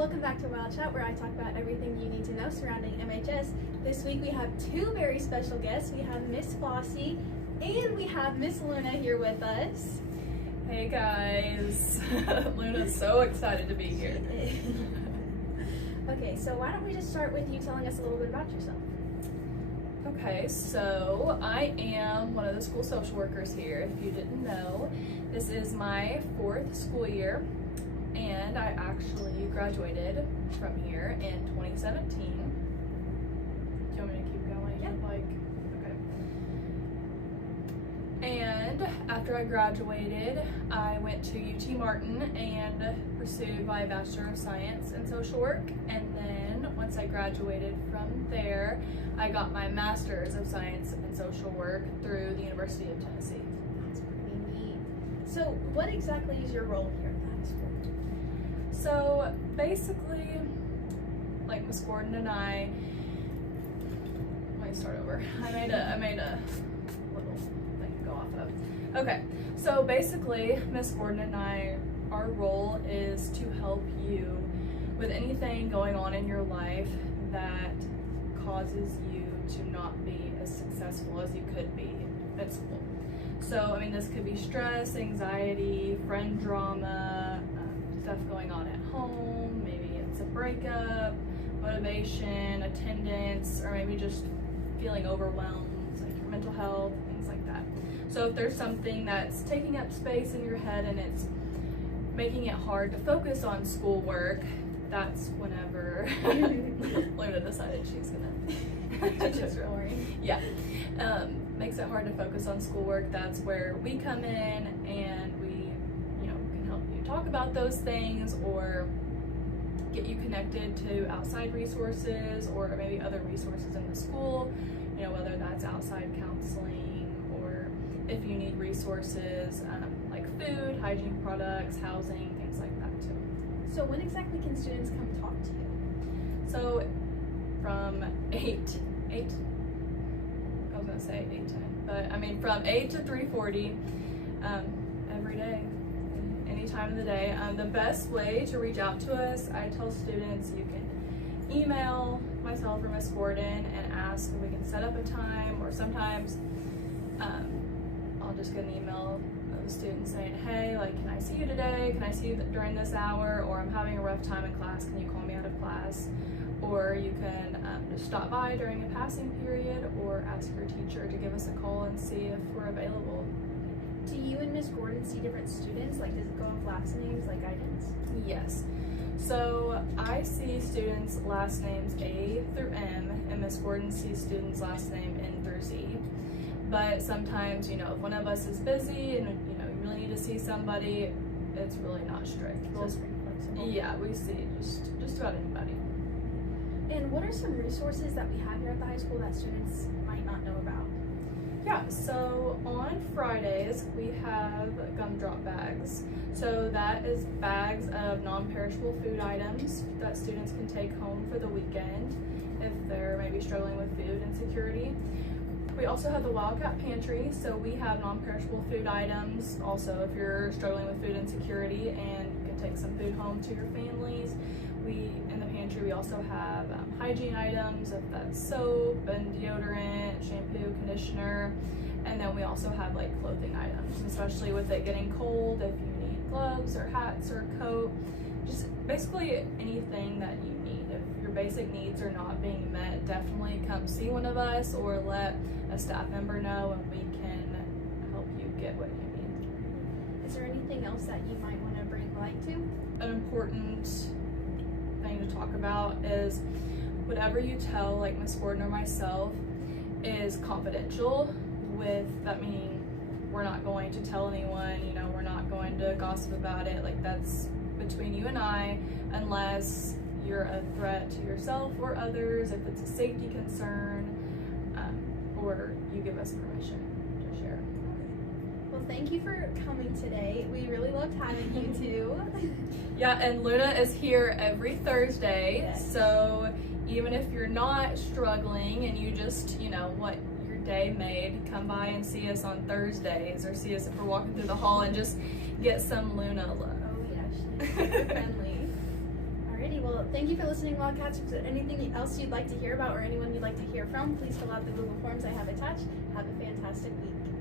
Welcome back to Wildchat, where I talk about everything you need to know surrounding MHS. This week we have two very special guests. We have Miss Fosse and we have Miss Luna here with us. Hey guys, Luna's so excited to be here. Okay, so why don't we just start with you telling us a little bit about yourself? Okay, so I am one of the school social workers here, if you didn't know. This is my 4th school year, and I actually graduated from here in 2017. Do you want me to keep going? Yeah. Okay. And after I graduated, I went to UT Martin and pursued my Bachelor of Science in Social Work. And then once I graduated from there, I got my Master's of Science in Social Work through the University of Tennessee. That's pretty neat. So what exactly is your role here at the high school? So basically, like Miss Gordon and I, let me start over. I made a little thing to go off of. Okay, so basically, Miss Gordon and I, our role is to help you with anything going on in your life that causes you to not be as successful as you could be at school. So, I mean, this could be stress, anxiety, friend drama, stuff going on at home, maybe it's a breakup, motivation, attendance, or maybe just feeling overwhelmed, like your mental health, things like that. So if there's something that's taking up space in your head and it's making it hard to focus on schoolwork, that's whenever Luna decided she's gonna Just boring. Yeah. Makes it hard to focus on schoolwork. That's where we come in and we, can help you talk about those things or get you connected to outside resources or maybe other resources in the school, whether that's outside counseling or if you need resources like food, hygiene products, housing, things like that too. So when exactly can students come talk to you? So from 8, I was gonna say 8:10, but I mean from 8 to 3:40 every day, any time of the day. The best way to reach out to us, I tell students you can email myself or Miss Gordon and ask if we can set up a time, or sometimes I'll just get an email of a student saying, hey, can I see you today? Can I see you during this hour? Or I'm having a rough time in class, can you call me out of class? Or you can just stop by during a passing period or ask your teacher to give us a call and see if we're available. Do you and Miss Gordon see different students? Does it go off last names like guidance? Yes. So I see students' last names A through M, and Miss Gordon sees students' last name N through Z. But sometimes, if one of us is busy and you really need to see somebody, it's really not strict. So it's pretty flexible. Yeah, we see just about anybody. And what are some resources that we have here at the high school that students might not know about? Yeah, so on Fridays we have gumdrop bags. So that is bags of non-perishable food items that students can take home for the weekend if they're maybe struggling with food insecurity. We also have the Wildcat pantry, so we have non-perishable food items also if you're struggling with food insecurity and you can take some food home to your families. In the pantry we also have hygiene items, if that's soap and deodorant, shampoo, conditioner, and then we also have clothing items, especially with it getting cold, if you need gloves or hats or a coat, just basically anything that you need. If your basic needs are not being met, definitely come see one of us or let a staff member know and we can help you get what you need. Is there anything else that you might want to bring light to? An important thing to talk about is whatever you tell Miss Gordon or myself is confidential, with that meaning we're not going to tell anyone, we're not going to gossip about it. That's between you and I, unless you're a threat to yourself or others, if it's a safety concern, or you give us permission to share. Well, thank you for coming today. We really loved having you too. Yeah, and Luna is here every Thursday, Yes. So even if you're not struggling and you just, what your day made, come by and see us on Thursdays, or see us if we're walking through the hall and just get some Luna love. Oh yeah, she's super friendly. Alrighty, well Thank you for listening, Wildcats. If there's anything else you'd like to hear about or anyone you'd like to hear from, please fill out the Google Forms I have attached. Have a fantastic week.